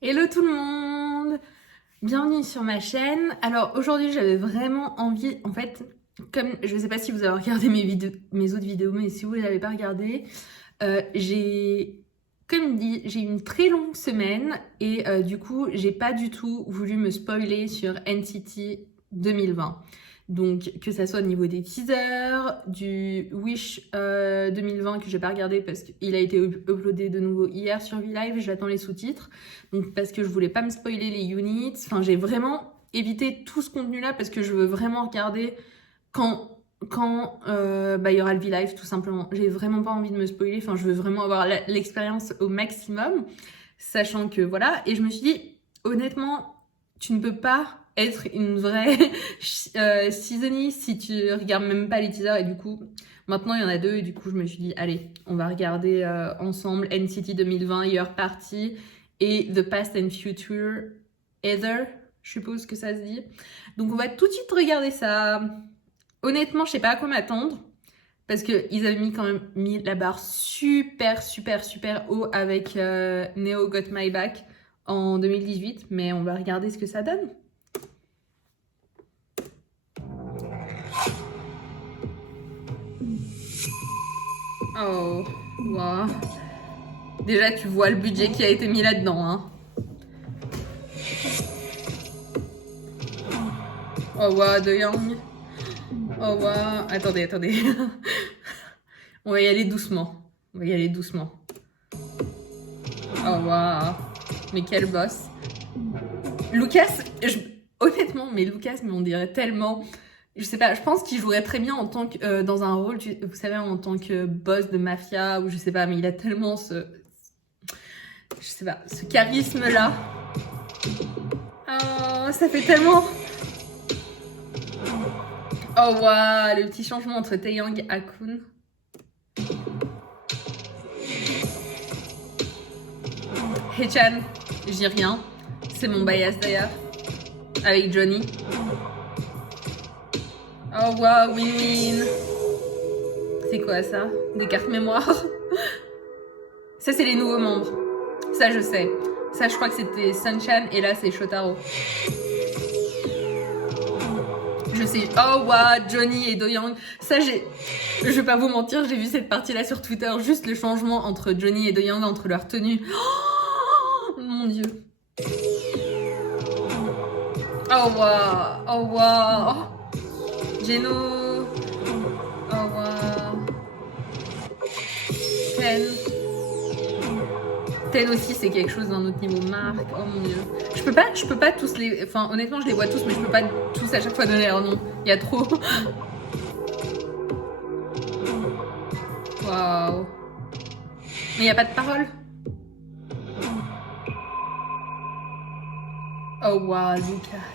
Hello tout le monde! Bienvenue sur ma chaîne. Alors aujourd'hui j'avais vraiment envie, en fait, comme je sais pas si vous avez regardé mes autres vidéos, mais si vous ne l'avez pas regardé, comme dit, j'ai eu une très longue semaine et du coup j'ai pas du tout voulu me spoiler sur NCT 2020. Donc que ça soit au niveau des teasers, du Wish 2020 que j'ai pas regardé parce qu'il a été uploadé de nouveau hier sur VLive, j'attends les sous-titres. Donc parce que je voulais pas me spoiler les units. Enfin, j'ai vraiment évité tout ce contenu-là parce que je veux vraiment regarder quand il y aura le V-Live, tout simplement. J'ai vraiment pas envie de me spoiler. Enfin, je veux vraiment avoir l'expérience au maximum, sachant que voilà. Et je me suis dit, honnêtement, tu ne peux pas être une vraie seasoniste si tu regardes même pas les teasers. Et du coup, maintenant il y en a deux. Et du coup, je me suis dit, allez, on va regarder ensemble NCT 2020 Year Party et The Past and Future Either, je suppose que ça se dit. Donc on va tout de suite regarder ça. Honnêtement, je sais pas à quoi m'attendre parce qu'ils avaient quand même mis la barre super haut avec Neo Got My Back en 2018, mais on va regarder ce que ça donne. Oh, wow. Déjà, tu vois le budget qui a été mis là-dedans, hein. Oh, wow, De Young. Oh, wow. Attendez. On va y aller doucement. Oh, wow. Mais quel boss. Lucas, honnêtement, mais on dirait tellement... Je sais pas, je pense qu'il jouerait très bien en tant que, dans un rôle, vous savez, en tant que boss de mafia, ou je sais pas, mais il a tellement ce charisme-là. Oh, ça fait tellement... Oh, waouh, le petit changement entre Taeyang et Akun. Hechan, je dis rien. C'est mon bias d'ailleurs. Avec Johnny. Oh, waouh, win-win. C'est quoi ça? Des cartes mémoire? Ça, c'est les nouveaux membres. Ça, je sais. Ça, je crois que c'était Sunchan et là, c'est Shotaro. Je sais. Oh, waouh, Johnny et Do-Young. Ça, je vais pas vous mentir, j'ai vu cette partie-là sur Twitter. Juste le changement entre Johnny et Do-Young, entre leurs tenues. Oh, mon Dieu. Oh, waouh. Oh, waouh. Geno. Oh, waouh. Ten aussi, c'est quelque chose d'un autre niveau. Marc, oh mon dieu. Je peux pas tous les... Enfin, honnêtement, je les vois tous, mais je peux pas tous à chaque fois donner leur nom. Il y a trop. Waouh. Mais il n'y a pas de parole. Oh waouh, Lucas.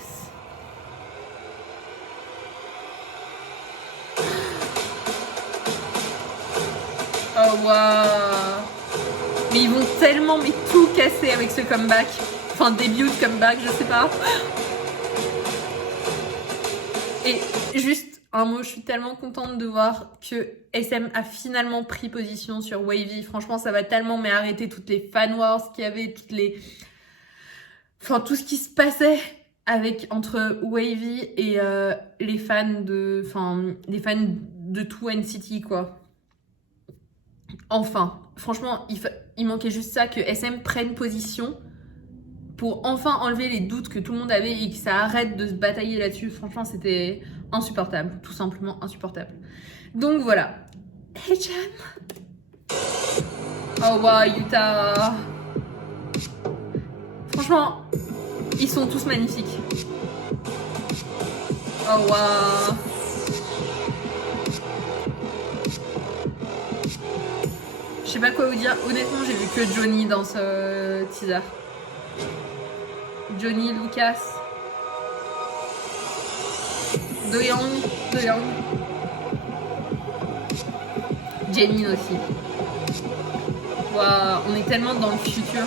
Oh waouh. Mais ils vont tellement tout casser avec ce comeback. Enfin, début de comeback, je sais pas. Et juste un mot, je suis tellement contente de voir que SM a finalement pris position sur Wavy. Franchement, ça va tellement arrêter toutes les fan wars qu'il y avait, Enfin, tout ce qui se passait entre Wavy et les fans de... Enfin, les fans de tout NCT, quoi. Enfin, franchement, il manquait juste ça, que SM prenne position pour enfin enlever les doutes que tout le monde avait et que ça arrête de se batailler là-dessus. Franchement, c'était insupportable, tout simplement insupportable. Donc voilà. Hey Chan. Oh wow, Yuta. Franchement, ils sont tous magnifiques. Oh wow. Je sais pas quoi vous dire. Honnêtement, j'ai vu que Johnny dans ce teaser. Johnny, Lucas, Do-Young, Jaemin aussi. Waouh, on est tellement dans le futur.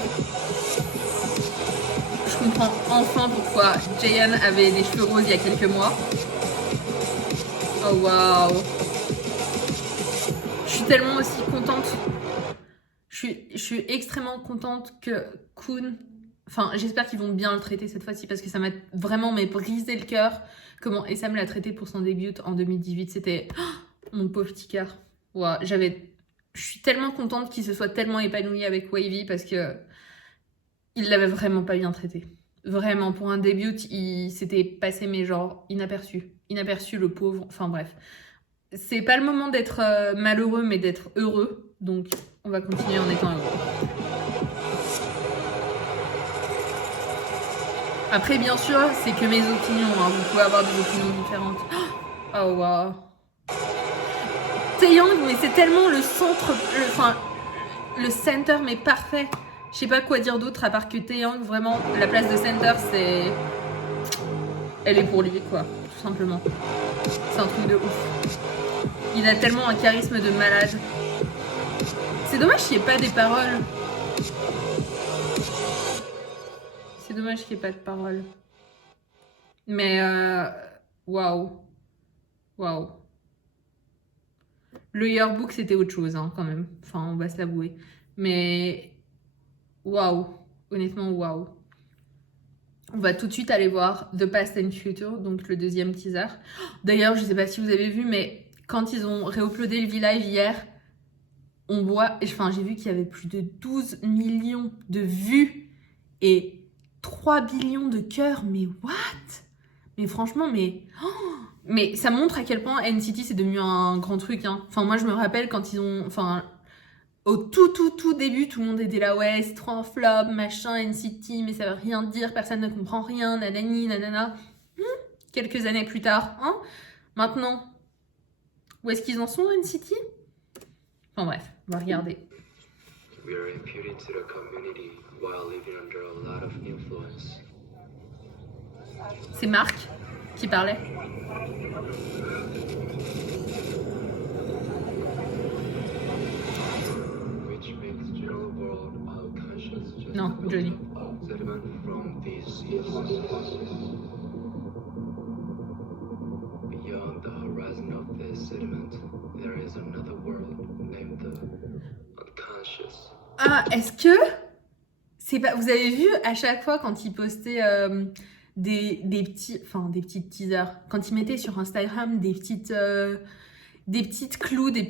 Je comprends enfin pourquoi Jaehyun avait des cheveux roses il y a quelques mois. Oh waouh. Je suis tellement aussi contente. Je suis extrêmement contente que Kun Enfin, j'espère qu'ils vont bien le traiter cette fois-ci parce que ça m'a vraiment brisé le cœur. Comment SM l'a traité pour son début en 2018. C'était mon pauvre petit cœur. Ouais, je suis tellement contente qu'il se soit tellement épanoui avec Wavy parce que il l'avait vraiment pas bien traité. Vraiment, pour un début, il s'était passé, mais genre, inaperçu. Inaperçu, le pauvre. Enfin, bref. C'est pas le moment d'être malheureux, mais d'être heureux. Donc, on va continuer en étant heureux. Après, bien sûr, c'est que mes opinions. Hein. Vous pouvez avoir des opinions différentes. Oh, waouh. Taeyang, mais c'est tellement le centre... le center, mais parfait. Je sais pas quoi dire d'autre à part que Taeyang, vraiment, la place de center, c'est... Elle est pour lui, quoi, tout simplement. C'est un truc de ouf. Il a tellement un charisme de malade. C'est dommage qu'il n'y ait pas des paroles. C'est dommage qu'il n'y ait pas de paroles. Mais, waouh. Waouh. Le yearbook, c'était autre chose, hein, quand même. Enfin, on va se l'avouer. Mais, waouh. Honnêtement, waouh. On va tout de suite aller voir The Past and Future, donc le deuxième teaser. D'ailleurs, je sais pas si vous avez vu, mais quand ils ont réuploadé le V-Live hier, on voit... Enfin, j'ai vu qu'il y avait plus de 12 millions de vues et 3 billions de cœurs. Mais what? Mais franchement, mais ça montre à quel point NCT c'est devenu un grand truc. Hein. Enfin, moi, je me rappelle quand ils ont... Enfin, au tout début, tout le monde était là, ouais, c'est trop un flop, machin, NCT, mais ça veut rien dire, personne ne comprend rien, nanani, nanana. Quelques années plus tard, hein. Maintenant, où est-ce qu'ils en sont, NCT? Enfin bref, on va regarder. C'est Marc qui parlait. Non, Johnny. Beyond the horizon of this sediment, there is another world named the unconscious. Ah, est-ce que c'est pas... Vous avez vu à chaque fois quand ils postaient des petits teasers, quand ils mettaient sur Instagram des petites clues, des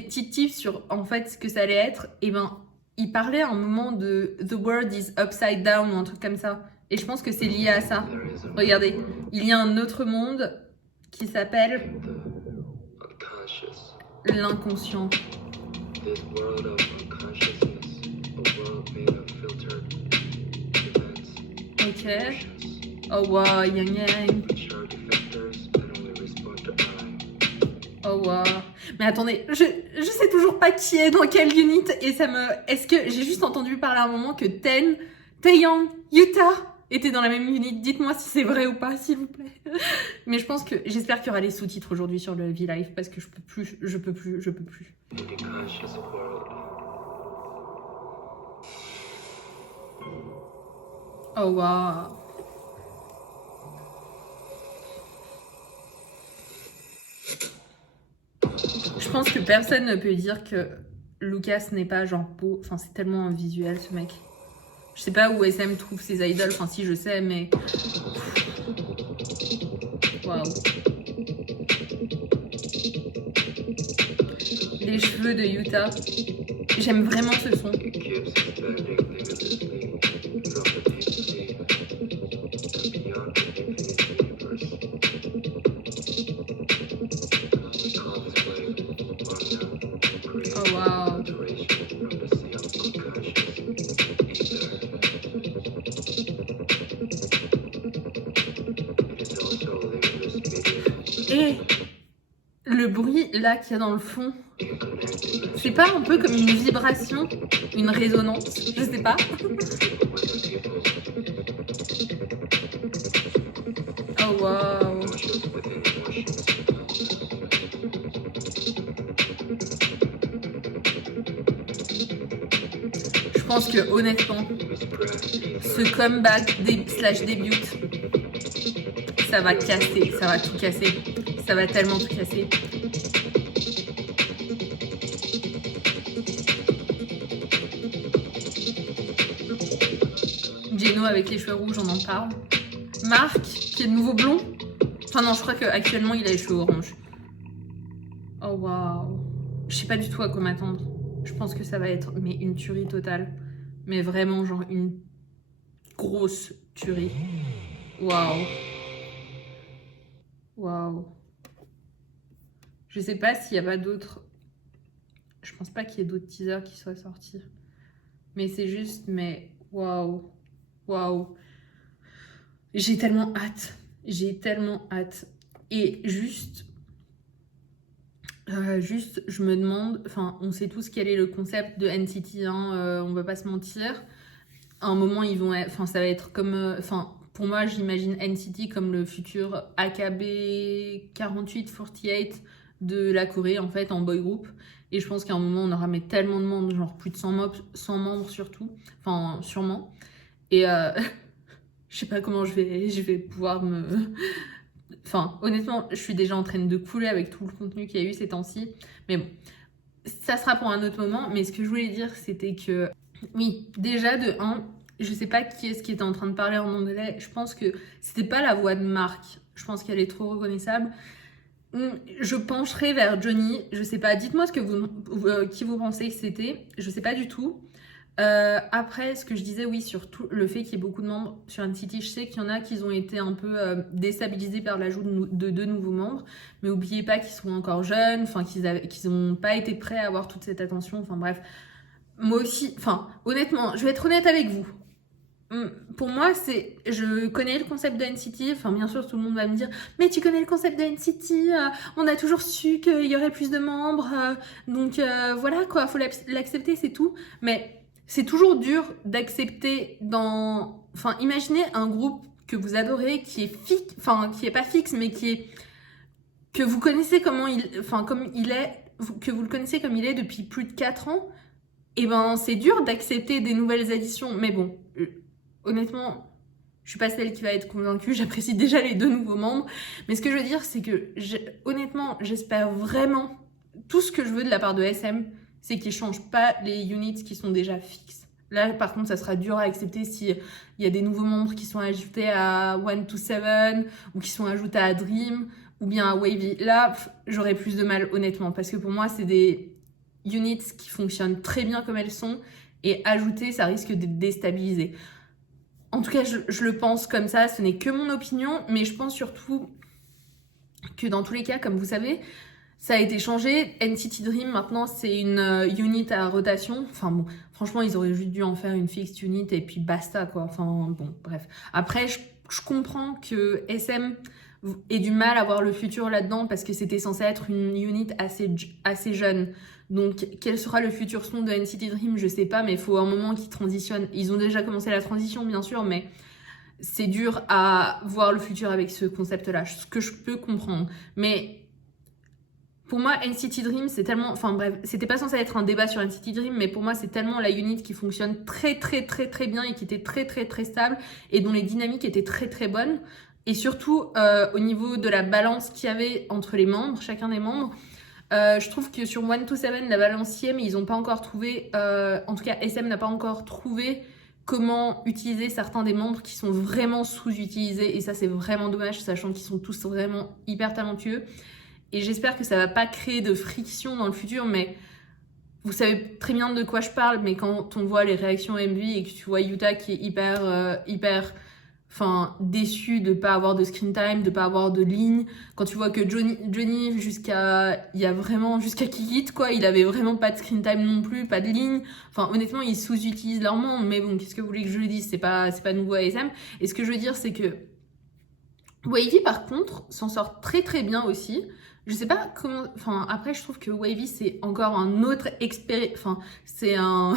petits tips sur en fait ce que ça allait être, et ben ils parlaient à un moment de The World is Upside Down ou un truc comme ça. Et je pense que c'est lié à ça. Regardez, il y a un autre monde qui s'appelle l'inconscient. Ok. Oh wow, yang yang. Oh wow. Mais attendez, je sais toujours pas qui est dans quelle unit et ça me... Est-ce que j'ai juste entendu parler à un moment que Taeyang, Yuta étaient dans la même unit? Dites-moi si c'est vrai ou pas, s'il vous plaît. Mais je pense que... J'espère qu'il y aura les sous-titres aujourd'hui sur le V-Live parce que je peux plus. Oh wow. Je pense que personne ne peut dire que Lucas n'est pas genre beau. Enfin, c'est tellement un visuel, ce mec. Je sais pas où SM trouve ses idoles. Enfin, si, je sais, mais... Waouh. Les cheveux de Yuta. J'aime vraiment ce son. Oh wow. Et le bruit là qu'il y a dans le fond, c'est pas un peu comme une vibration, une résonance, je sais pas. Oh wow. Je pense que honnêtement, ce comeback / début, ça va casser, ça va tout casser, ça va tellement tout casser. Geno avec les cheveux rouges, on en parle. Marc, qui est de nouveau blond. Enfin non, je crois qu'actuellement il a les cheveux oranges. Oh waouh. Je sais pas du tout à quoi m'attendre. Je pense que ça va être mais une tuerie totale. Mais vraiment genre une grosse tuerie. Waouh. Waouh. Je sais pas s'il y a pas d'autres... Je pense pas qu'il y ait d'autres teasers qui soient sortis. Mais c'est juste, mais waouh. Waouh. J'ai tellement hâte. J'ai tellement hâte. Et juste, je me demande... Enfin, on sait tous quel est le concept de NCT, hein, on va pas se mentir. À un moment, ils vont... Enfin, ça va être comme... Enfin, pour moi, j'imagine NCT comme le futur AKB 48 de la Corée, en fait, en boy group. Et je pense qu'à un moment, on aura mais tellement de membres, genre plus de 100 membres surtout. Enfin, sûrement. Et je sais pas comment je vais pouvoir me... Enfin, honnêtement, je suis déjà en train de couler avec tout le contenu qu'il y a eu ces temps-ci. Mais bon, ça sera pour un autre moment. Mais ce que je voulais dire, c'était que... Oui, déjà, de 1, je sais pas qui est-ce qui était en train de parler en anglais. Je pense que c'était pas la voix de Marc. Je pense qu'elle est trop reconnaissable. Je pencherai vers Johnny. Je sais pas. Dites-moi ce que qui vous pensez que c'était. Je sais pas du tout. Après, ce que je disais, oui, sur tout le fait qu'il y ait beaucoup de membres sur NCT, je sais qu'il y en a qui ont été un peu déstabilisés par l'ajout de 2 nouveaux membres. Mais n'oubliez pas qu'ils sont encore jeunes, enfin qu'ils n'ont pas été prêts à avoir toute cette attention. Enfin bref, moi aussi, enfin honnêtement, je vais être honnête avec vous. Pour moi, je connais le concept de NCT. Enfin, bien sûr, tout le monde va me dire, mais tu connais le concept de NCT, on a toujours su qu'il y aurait plus de membres, donc voilà quoi, faut l'accepter, c'est tout. Mais c'est toujours dur d'accepter dans... Enfin, imaginez un groupe que vous adorez, qui est fixe, enfin, qui est pas fixe, mais que vous connaissez comme il est, que vous le connaissez comme il est depuis plus de 4 ans. Et ben, c'est dur d'accepter des nouvelles additions, mais bon... Honnêtement, je suis pas celle qui va être convaincue, j'apprécie déjà les 2 nouveaux membres. Mais ce que je veux dire, c'est que honnêtement, j'espère vraiment, tout ce que je veux de la part de SM, c'est qu'ils changent pas les units qui sont déjà fixes. Là, par contre, ça sera dur à accepter s'il y a des nouveaux membres qui sont ajoutés à 127 ou qui sont ajoutés à Dream ou bien à Wavy. Là, j'aurais plus de mal, honnêtement, parce que pour moi, c'est des units qui fonctionnent très bien comme elles sont et ajouter, ça risque de déstabiliser. En tout cas, je le pense comme ça, ce n'est que mon opinion, mais je pense surtout que dans tous les cas, comme vous savez, ça a été changé. NCT Dream, maintenant, c'est une unit à rotation. Enfin bon, franchement, ils auraient juste dû en faire une fixed unit et puis basta, quoi. Enfin bon, bref. Après, je comprends que SM ait du mal à voir le futur là-dedans parce que c'était censé être une unit assez jeune. Donc, quel sera le futur son de NCT Dream, je sais pas, mais il faut un moment qu'ils transitionnent. Ils ont déjà commencé la transition, bien sûr, mais c'est dur à voir le futur avec ce concept-là, ce que je peux comprendre. Mais pour moi, NCT Dream, c'est tellement... Enfin bref, c'était pas censé être un débat sur NCT Dream, mais pour moi, c'est tellement la unit qui fonctionne très bien et qui était très stable et dont les dynamiques étaient très bonnes. Et surtout, au niveau de la balance qu'il y avait entre les membres, chacun des membres, je trouve que sur 127, la balance y est, mais ils n'ont pas encore trouvé, en tout cas SM n'a pas encore trouvé comment utiliser certains des membres qui sont vraiment sous-utilisés. Et ça, c'est vraiment dommage, sachant qu'ils sont tous vraiment hyper talentueux. Et j'espère que ça va pas créer de friction dans le futur, mais vous savez très bien de quoi je parle. Mais quand on voit les réactions MV et que tu vois Yuta qui est hyper déçu de pas avoir de screen time, de pas avoir de ligne. Quand tu vois que Johnny jusqu'à Kikit, quoi, il avait vraiment pas de screen time non plus, pas de ligne. Enfin, honnêtement, ils sous-utilisent leur monde, mais bon, qu'est-ce que vous voulez que je le dise? C'est pas nouveau à SM. Et ce que je veux dire, c'est que Wavy, par contre, s'en sort très bien aussi. Je sais pas comment... Enfin, après, je trouve que Wavy, c'est encore un autre Enfin, c'est un...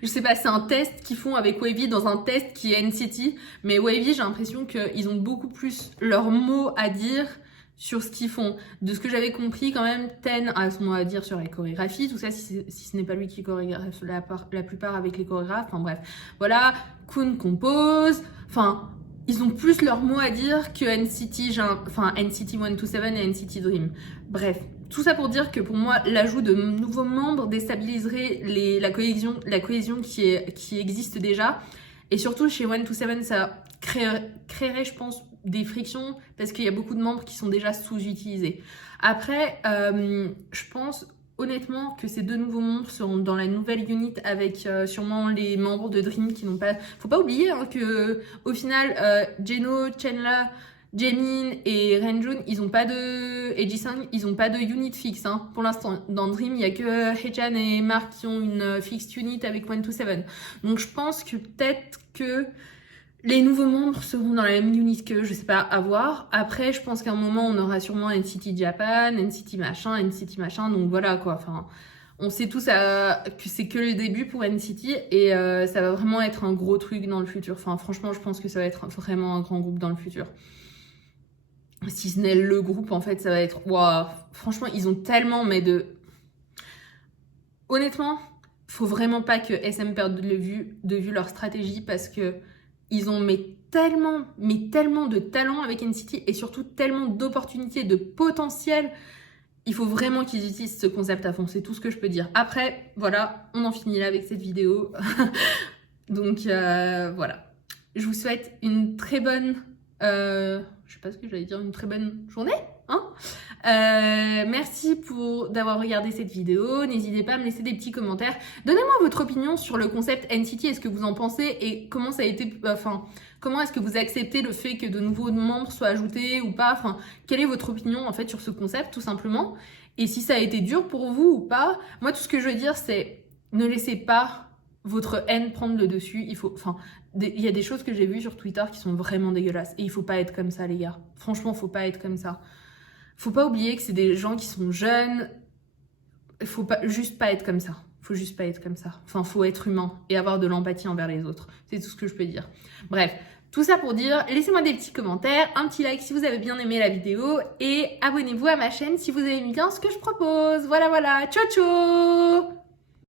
je sais pas, c'est un test qu'ils font avec Wavy dans un test qui est NCT. Mais Wavy, j'ai l'impression qu'ils ont beaucoup plus leur mot à dire sur ce qu'ils font. De ce que j'avais compris, quand même, Ten a son mot à dire sur les chorégraphies. Tout ça, si ce n'est pas lui qui chorégraphe la plupart avec les chorégraphes. Enfin, bref. Voilà, Kun compose. Enfin... Ils ont plus leur mot à dire que NCT 127 et NCT Dream. Bref, tout ça pour dire que pour moi, l'ajout de nouveaux membres déstabiliserait la cohésion qui existe déjà. Et surtout, chez 127, ça créerait, je pense, des frictions parce qu'il y a beaucoup de membres qui sont déjà sous-utilisés. Après, je pense honnêtement que ces 2 nouveaux membres seront dans la nouvelle unit avec sûrement les membres de Dream qui n'ont pas... Faut pas oublier hein, que au final, Jeno, Chenla, Jaemin et Renjun, ils ont pas de... et Jisung, ils ont pas de unit fixe. Hein. Pour l'instant, dans Dream, il y a que Haechan et Mark qui ont une fixed unit avec 127. Donc je pense que peut-être que les nouveaux membres seront dans la même unit que, je sais pas, à voir. Après, je pense qu'à un moment, on aura sûrement NCT Japan, NCT machin, donc voilà quoi. Enfin, on sait tous que c'est que le début pour NCT et ça va vraiment être un gros truc dans le futur. Enfin, franchement, je pense que ça va être vraiment un grand groupe dans le futur. Si ce n'est le groupe, en fait, ça va être... Waouh, franchement, ils ont tellement, mais de... Honnêtement, faut vraiment pas que SM perde de vue leur stratégie parce que ils ont tellement de talent avec NCT et surtout tellement d'opportunités, de potentiel. Il faut vraiment qu'ils utilisent ce concept à fond, c'est tout ce que je peux dire. Après, voilà, on en finit là avec cette vidéo. Donc voilà. Je vous souhaite une très bonne... je sais pas ce que j'allais dire, une très bonne journée, hein. Merci d'avoir regardé cette vidéo. N'hésitez pas à me laisser des petits commentaires. Donnez-moi votre opinion sur le concept NCT. Est-ce que vous en pensez et comment ça a été... comment est-ce que vous acceptez le fait que de nouveaux membres soient ajoutés ou pas? Enfin, quelle est votre opinion en fait sur ce concept tout simplement? Et si ça a été dur pour vous ou pas? Moi, tout ce que je veux dire, c'est ne laissez pas votre haine prendre le dessus. Il y a des choses que j'ai vues sur Twitter qui sont vraiment dégueulasses. Et il faut pas être comme ça, les gars. Franchement, faut pas être comme ça. Faut pas oublier que c'est des gens qui sont jeunes. Faut juste pas être comme ça. Faut juste pas être comme ça. Enfin, faut être humain et avoir de l'empathie envers les autres. C'est tout ce que je peux dire. Bref, tout ça pour dire, laissez-moi des petits commentaires, un petit like si vous avez bien aimé la vidéo et abonnez-vous à ma chaîne si vous aimez bien ce que je propose. Voilà, voilà. Ciao, ciao!